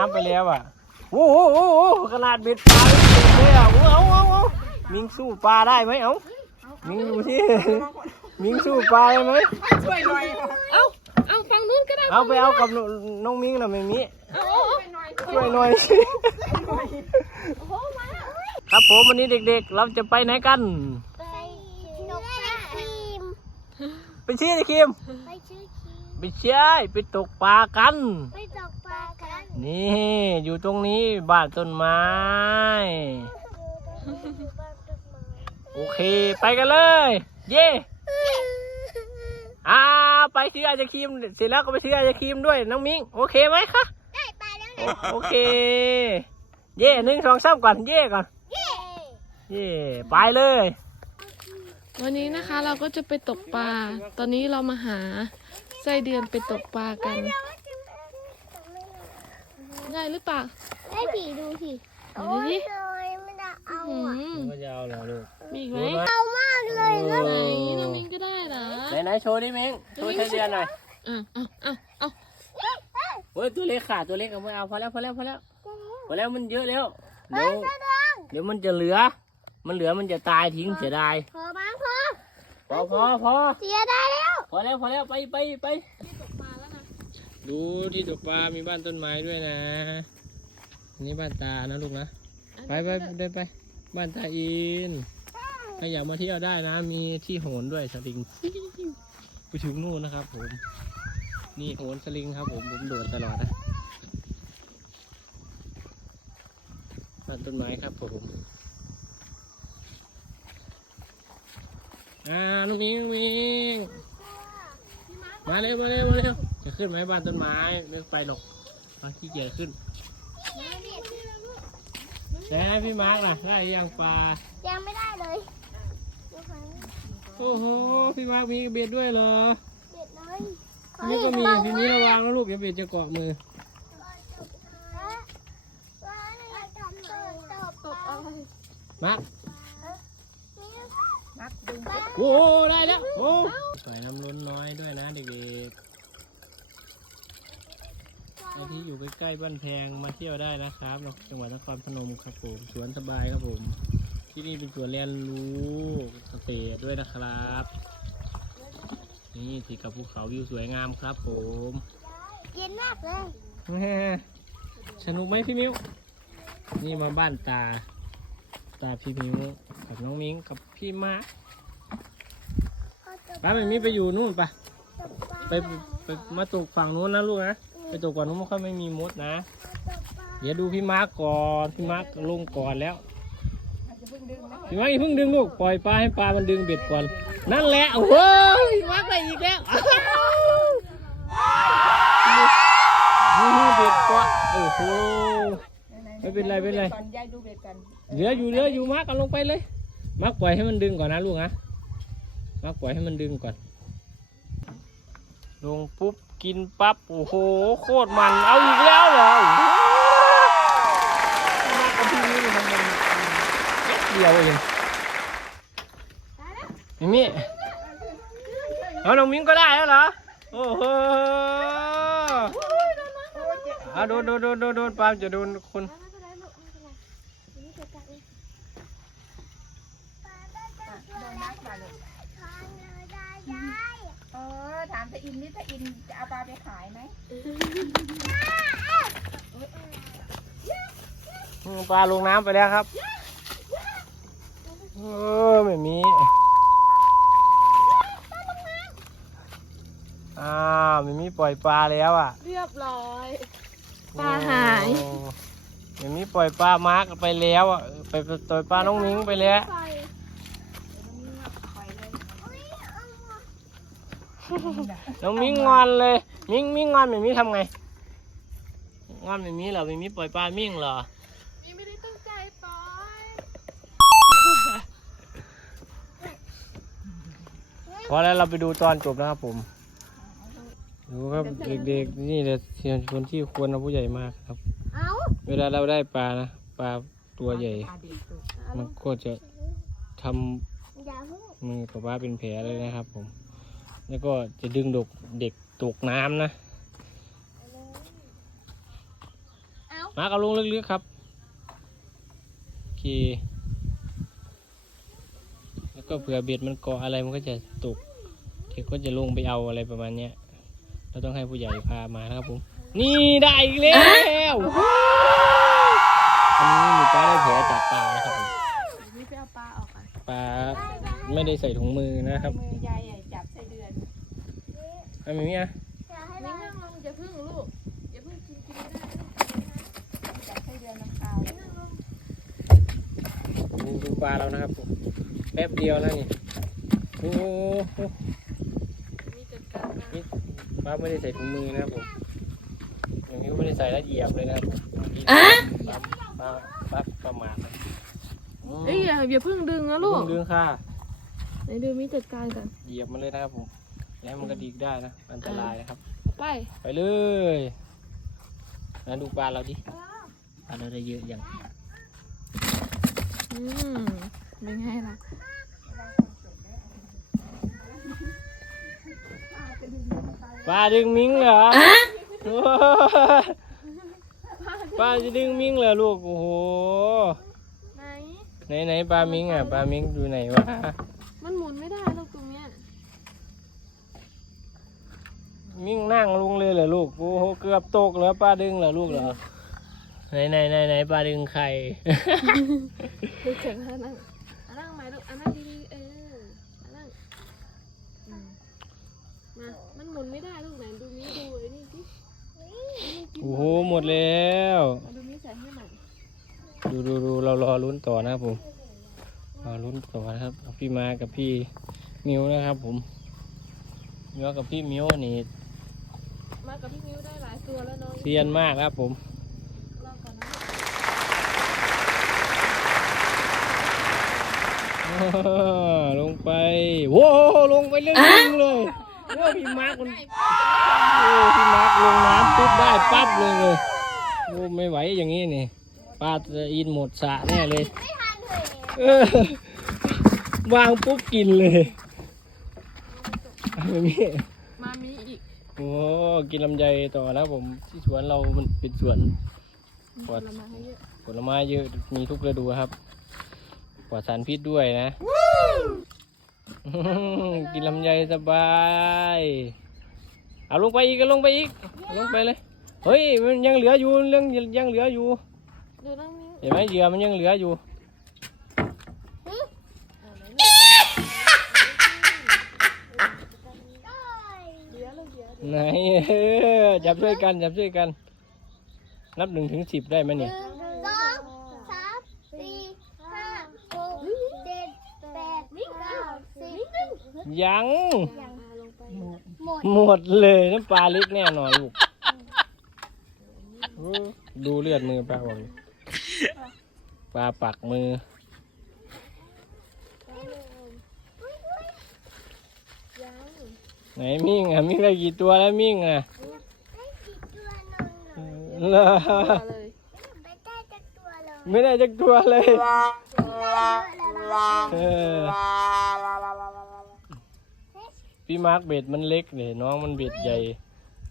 น้ำไปแล้วอะโอ้โหโอ้โหขนาดเบ็ดปลายังติดเลยอะโอ้เอาเอาเอามิงสู้ปลาได้ไหมเอามิงดูสิมิงสู้ปลาได้ไหมช่วยหน่อยเอาเอาฝั่งนู้นก็ได้เอาไปเอากับน้องมิงนะไม่มีเอาเอาเอาช่วยหน่อยสิโอ้โหมาแล้วครับผมวันนี้เด็กๆ เราจะไปไหนกันไปนกปลาครีมไปชี้ไอ้คิมไปชื่อครีมไปเชี่ยไปตกปลากัน ไปตกปลากั นนี่อยู่ตรงนี้บ้านต้นไม้ โอเคไปกันเลย เย่อ่าไปซื้อไอศครีมเสร็จแล้วก็ไปซื้อไอศครีมด้วยน้องมิงโอเคไหมคะได้ปลาแล้วโอนะโอเค เย่หนึ่งสองสามก่อนเย่ก่อนเย้เย่ไปเลย วันนี้นะคะเราก็จะไปตกปลา ตอนนี้เรามาหาไส้เดือนไปตกปลากัน ได้หรือเปล่า ให้ผีดูสิไหนดูดิโอ้ยไม่ได้เอาอือะมก็จะเอาแล้วลูกมีอีกไหมเอามากเลยนะไหนน้องมิงจะได้เหรอไหนไหนๆโชว์ดิมิงโชว์ไส้เดือนหน่อยอะเอาเอาเอาโอ้ยตัวเล็กค่ะตัวเล็กเอาไม่เอาพอแล้วพอแล้วพอแล้วพอแล้วมันเยอะแล้วเดี๋ยวเดี๋ยวมันจะเหลือ มันเหลือมันจะตายทิ้งเสียดายพอมั้งพอพอพอพอเสียได้แล้ว พอแล้วพอแล้วไปไปไป ดูที่ตกปลา มีบ้านต้นไม้ด้วยนะ นี่บ้านตานะลูกนะ ไปไปเดินไป บ้านตาอินถ้าอยากมาเที่ยวได้นะ มีที่โหนด้วยสลิง ไปถึงนู่นนะครับผม นี่โหนสลิงครับ ผม ผมโดดตลอดนะ บ้านต้นไม้ครับผม อ่าน้องมิงมิงมาเร็วมาเร็วมาเร็ว จะขึ้นไหมบ้านต้นไม้ไม่ไปหรอกมาขี้เกียจขึ้นแล้วพี่มาร์กล่ะได้ยังปลายังไม่ได้เลยโอ้โหพี่มาร์กมีเบ็ดด้วยเหรอเด็ดเลยนี่ก็มีพี่นี้ระวังนะลูกอย่าเบ็ดจะเกาะมือตบเอามาร์กนักดึงโอ้โหได้แล้วโอ้ใส่น้ำล้นน้อยด้วยนะเด็กๆ ใครที่อยู่ใกล้ๆบ้านแพงมาเที่ยวได้นะครับจังหวัดนครพนมครับผมสวนสบายครับผม ที่นี่เป็นสวนเรียนรู้เกษตรด้วยนะครับ นี่ที่กับภูเขาวิวสวยงามครับผมกินมากเลยแม่สนุกไหมพี่มิวนี่มาบ้านตา ตาพี่มิวกับน้องมิงกับพี่มาป้าไม่มีไปอยู่นู่นปะไปไปมาตกฝั่งนู้นนะลูกนะ ไปตกก่อนนู้นมันค่อยไม่มีมดนะ เดี๋ยวดูพี่มาร์คก่อนพี่มาร์คลงก่อนแล้วพี่มาร์คอย่าเพิ่งดึงลูกปล่อยปลาให้ปลามันดึงเบ็ดก่อน นั่นแหละโอ้โหพี่มาร์คได้อีกแล้วเบ็ดกว่าโอ้โหไม่เป็นไรไม่เป็นไรเดกันเหลืออยู่เหลืออยู่มาร์กเอาลงไปเลยมาร์กปล่อยให้มันดึงก่อนนะลูกนะมาร์กปล่อยให้มันดึงก่อน ลงปุ๊บ กินปั๊บ โอ้โห โคตรมัน เอาอีกแล้วเหรอโอ้โหมาร์กกับพี่นี่มันมันเอ็ดเดียวเองมิมี่เอาน้องมิ้งก็ได้แล้วเหรอ โอ้โหเอาโดนโดนโดนโดนโดนปาล์มจะโดนคน โดนนักปลาเลยเออถามตาอินนี่ตาอินจะเอาปลาไปขายไหมอืมปลาลงน้ำไปแล้วครับเออไม่มีอ้าวไม่มีปล่อยปลาแล้วอะ เรียบร้อย ปลาหายโอ้ไม่มีปล่อยปลามาร์กไปแล้วอะไปปล่อยปลาน้องมิ้งไปแล้ว น้องมิ้งงอนเลย มิ้งมิ้งงอนไม่มีทำไง งอนไม่มีเหรอไม่มีปล่อยปลามิ้งเหรอมีไม่ได้ตั้งใจปล่อยพอแล้วเราไปดูตอนจบนะครับผม ดูครับเด็กๆนี่แหละคนที่ควรเอาผู้ใหญ่มากครับเอาเวลาเราได้ปลานะปลาตัวใหญ่ปลาเด็กตัวมันก็จะทำอย่าเพิ่งมือกับว่าเป็นแผลเลยนะครับผม แล้วก็จะดึงดกเด็กตกน้ำนะเอามาร์กเอาลงลึกๆครับโอเคแล้วก็เผื่อเบ็ดมันเกาะอะไรมันก็จะตกเด็กก็จะลงไปเอาอะไรประมาณเนี้ยเราต้องให้ผู้ใหญ่พามานะครับผมนี่ได้อีกแล้วอันนี้หนูป้าได้แผลจากปลานะครับผมนี่ไปเอาปลาออกอะปลาไม่ได้ใส่ถุงมือนะครับมือยายอะจับไส้เดือน อันนี้อะจะให้นี่เรานั่งลงอย่าพึ่งลูกอย่าพึ่งกินกินไม่ได้จับไส้เดือนน้ำขาวดูดูปลาเรานะครับผมแป๊บเดียวแล้วนี่โอ้โหมีจัดการนะนี่ปลาไม่ได้ใส่ถุงมือนะครับผมอย่างนี้ก็ไม่ได้ใส่ละเอียดเลยนะครับผมปลาปลาปลาประมาทนะเอ้ยอย่าอย่าพึ่งดึงนะลูกดึงค่ะไหนดูมีจัดการกันเหยียบมันเลยนะครับผม อย่าให้มันกระดิกได้นะ อันตรายนะครับ ไป ไปเลยมาดูปลาเราดิปลาเราได้เยอะอย่างอืมเป็นไงล่ะปลาดึงมิงเหรอปลาจะดึงมิงเหรอลูก โอ้โห ไหน ไหนไหนปลามิงอะ ปลามิงอยู่ไหนวะ มันหมุนไม่ได้ลูกตรงเนี้ย มิงนั่งลงเลยเหรอลูกโอ้โหเกือบตกแล้วปลาดึงเหรอลูกเหรอไหนไหนไหนไหนปลาดึงใครดูแข็งท่านั่งอะนั่งไหมลูกอะนั่งดีๆเอออะนั่งอืมมา มันหมุนไม่ได้ลูกไหนดูนี้ดูไอ้นี่สิโอ้โหหมดแล้ว เอาดูนี้ใส่ให้หน่อยดูดูดูเรารอลุ้นต่อนะครับผมรอลุ้นต่อนะครับ พี่มากับพี่มิวนะครับผมมิวกับพี่มิวนี่ มากับพี่มิ้วได้หลาย ตัวแล้วน้องเซียนมากครับผม ลงไปโว้ลงไปเรื่องจริงเลยโว้พี่มาร์กมันโอ้พี่มาร์กลงน้ำปุ๊บได้ปั๊บเลยเลยโอ้ไม่ไหวอย่างนี้นี่ปลาจะอินหมดสระแน่เลยเออวางปุ๊บกินเลยอาแบบนี้ โอ้กินลำไยต่อแล้วผมที่สวนเรามันเป็นสวนมีผลไม้ให้เยอะผลไม้เยอะมีทุกฤดูครับปลอดสารพิษด้วยนะ กินลำไยสบายเอาลงไปอีกก็ลงไปอีกเอาลงไปเลย เฮ้ยมันยังเหลืออยู่เรื่องยังเหลืออยู่ดูน้องมิ้วเห็นไหมเหยื่อมันยังเหลืออยู่ เอาไหนลูกเดี๋ยวลูกเดี๋ยว ไหนเออจับช่วยกันจับช่วยกัน นับหนึ่งถึงสิบได้ไหมหเนี่นึ่ยงสองสามสี่ห้าหกเจ็ดแปดเก้าสิบยังอ่าลงไปหมดหมดเลยน้ำปลาเล็กแน่นอนลูกโอ้ดูเลือดมือปลาบอกเลยปลาปักมือ ยัง ไหนมิ่งอะมิ่งได้กี่ตัวแล้วมิ่งอะได้กี่ตัวหนึ่งเหรอตัวเลยไม่ได้จักตัวเลยไม่ได้จักตัวเลยเยอะแล้วเออพี่มาร์กเบ็ดมันเล็กเนี่ยน้องมันเบ็ดใหญ่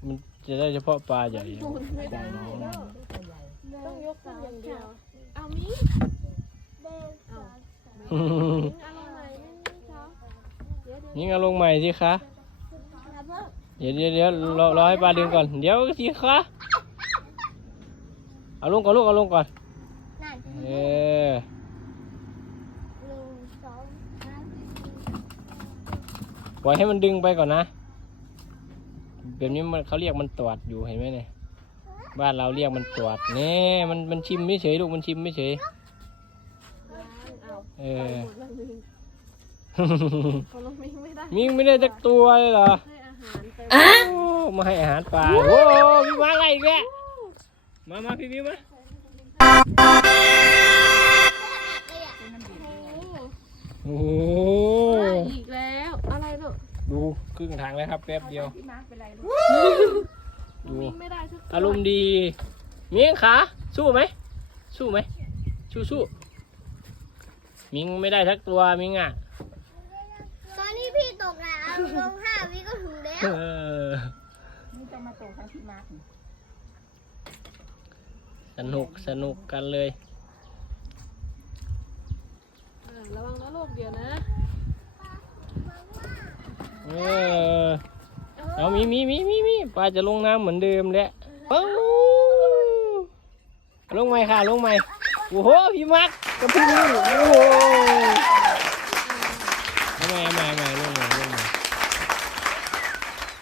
มันจะได้เฉพาะปลาใหญ่หมุนไม่ได้แล้วต้องยกขึ้นอย่างเดียวเอามีหนึ่งสองอืมเอาลงไหนไม่มีเขาเดี๋ยวเดี๋ยวยิ่งเอาลงใหม่สิคะครับพ่อ เดี๋ยวเดี๋ยวเดี๋ยวรอรอให้ปลาดึงก่อน เดี๋ยวสิคะเอาลงก่อนลูกเอาลงก่อน นั่นเออหนึ่งสองสามปล่อยให้มันดึงไปก่อนนะ แบบนี้มันเขาเรียกมันตอดอยู่เห็นไหมเนี่ย บ้านเราเรียกมันตอดนี่มันมันชิมไม่เฉยลูกมันชิมไม่เฉยเอาเออหมดแล้วมิงเขาลงมิงไม่ได้ มิงไม่ได้จักตัวเลยเหรอให้ อาหารไปโอ้มาให้อาหารปลาโอ้พี่มาอะไรอีกแล้วมามาพี่มิวมาโอ้โอ้ได้อีกแล้วอะไรลูกดูครึ่งทางแล้วครับแป๊บเดียวพี่มาร์คเป็นไรลูกดูมิงไม่ได้สักตัวอารมณ์ดีมิงขาสู้ไหมสู้ไหมสู้สู้มิงไม่ได้ทักตัวมิงอะตอนนี้พี่ตกน้ำลงห้าวิก็ถึงแล้ว เออนี่ต้องมาตกทั้งพี่มาร์คสสนุกสนุกกันเลย อ่าระวังนะลูกเดี๋ยวนะ เออเอามีมีมีมีมีปลาจะลงน้ำเหมือนเดิมแหละเอ้าลงไหมค่ะลงไหมโอ้โหพี่มักกับพี่มิวโอ้โหเอาใหม่เอาใหม่เอาใหม่ลงใหม่ลงใหม่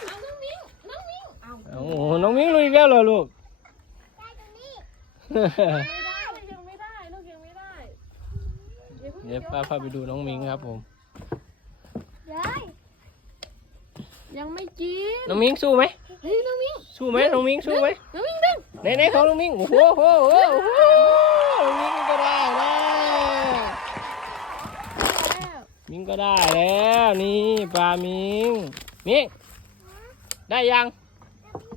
เอาน้องมิ้งน้องมิ้ง โอ้โหน้องมิ้งลุยอีกแล้วเหรอลูก ได้ตรงนี้ ไม่ได้ยังไม่ได้ลูกยังไม่ได้เดี๋ยวเดี๋ยวป้าพาไปดูน้องมิ้งครับผม เลยยังไม่กินน้องมิ้งสู้ไหมเฮ้ยน้องมิ้งสู้ไหมน้องมิ้งสู้ไหมน้องมิ้งดึงไหนไหนของน้องมิ้งโอ้โหโอ้โหโอ้โหน้องมิ้งก็ได้นะแล้วมิ้งก็ได้แล้วนี่ปลามิ้งมิ้งได้ยัง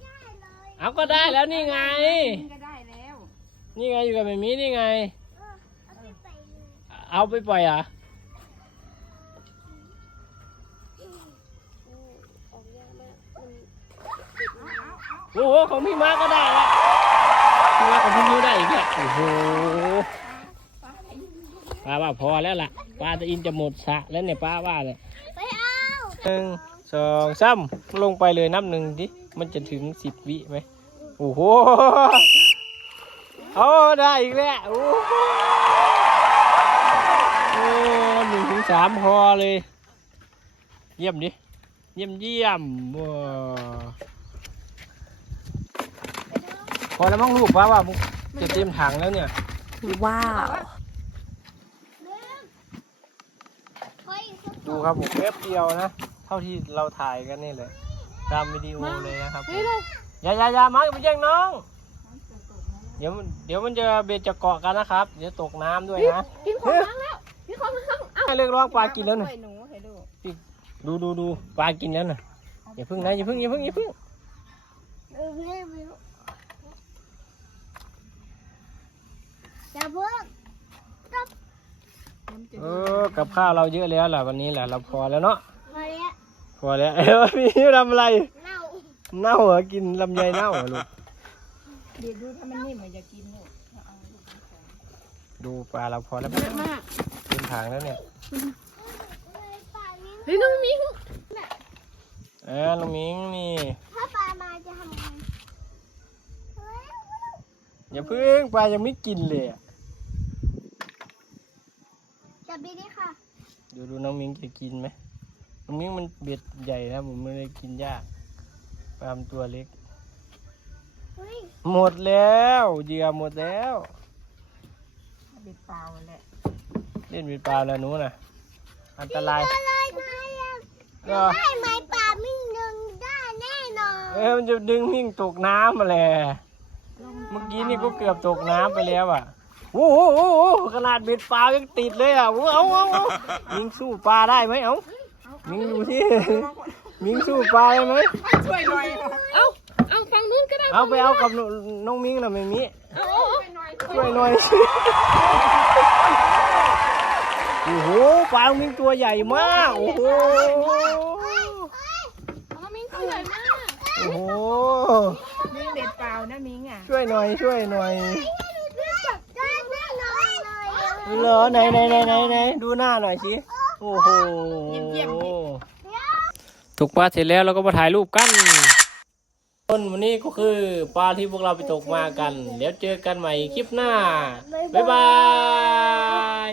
ได้เลยเอาก็ได้แล้วนี่ไงนี่ก็ได้แล้ว นี่ไงอยู่กับแม่มีนี่ไง เอาไปใส่เลยเอาไปปล่อยเหรอะออกยากมากมันโอ้โห ของพี่มาก็ได้ละพี่มาของพี่มิวได้อีกแล้วโอ้โหป้าว่าพอแล้วล่ะป้าจะอินจะหมดสระแล้วเนี่ยป้าว่าเนี่ยไปเอาหนึ่งสองสามลงไปเลยนับหนึ่งดิ มันจะถึงสิบวิไหมโอ้โห เอาได้อีกแล้วโอ้โหโอ้หนึ่งถึงสามพอเลย เยี่ยมดิ เยี่ยมเยี่ยมว้าพอแล้วมั้งลูกป้าว่าจะเต็มถังแล้วเนี่ย ว้าวเฮ้ยสักดูครับผมแป๊บเดียวนะ เท่าที่เราถ่ายกันนี่เลย ตามวิดีโอเลยนะครับผมเฮ้ยลูกอย่าอย่าอย่ามาอย่าไปแย่งน้อง เดี๋ยวมันเดี๋ยวมันจะเบ็ดจะเกาะกันนะครับ เดี๋ยวตกน้ำด้วยนะกินของล้างแล้วกินของล้างเอ้าให้เลิกร้องปลากินแล้วปนะล่อยหนูให้ดูดูดูดูปลากินแล้วนะอย่าพึ่งนะอย่าพึ่งอย่าพึ่งอย่าพึ่งเออไม่ไม่รู้อย่าเพิ่งเออกับข้าวเราเยอะแล้วล่ะวันนี้แหละเราพอแล้วเนาะมาแล้วพอแล้วเอ้ยพี่ทำอะไรเน่าเน่าเหรอกินลำไยเน่าเหรอลูก เดี๋ยวดูถ้ามันนิ่มมันจะกินลูกดูปลาเราพอแล้วเยอะมากเต็มถังแล้วเนี่ยป่านี้เฮ้ยน้องมิ้งเออลุงมิงนี่ถ้าปลามาจะทำไงเฮ้ยอย่าพึ่งปลายังไม่กินเลยอะจับดีดีค่ะดูดูน้องมิงจะกินไหมน้องมิงมันเบ็ดใหญ่นะผมไม่ได้กินยากปลามนตัวเล็กเฮ้ย หมดแล้วเหยื่อหมดแล้วเบ็ดเปล่าแหละเล่นเบ็ดปลาแล้วหนู้นะอันตรายอะไรมาอะก็ ได้ไหมปลามิ่งดึงได้แน่นอนเออมันจะดึงมิ่งตกน้ำมาแหละเมื่อกี้นี่ก็เกือบตกน้ำไปแล้วอะโอ้โหโอ้โหขนาดเบ็ดปลายังติดเลยอะโอ้เอาเอาเอามิงสู้ปลาได้ไหมเอ้ามิงดูที่มิงสู้ปลาได้ไหมช่วยหน่อย เอาเอาฝั่ งนู้นก็ได้เอาไปเอากับน้องมิงนะไม่มีเอาเอาเอาช่วยหน่อยสิโอ้โหปลามิงตัวใหญ่มากโอ้โหน้องมิ้งตัวใหญ่มากโอ้โหมิ้งเบ็ดเปล่านะมิ้งอะช่วยหน่อยช่วยหน่อยได้แน่นอนเลยเหรอไหนไหนไหนไหนไหนดูหน้าหน่อยสิโอ้โหตกปลาเสร็จแล้วเราก็มาถ่ายรูปกัน คนวันนี้ก็คือปลาที่พวกเราไปตกมากัน เดี๋ยวเจอกันใหม่คลิปหน้า บ๊ายบาย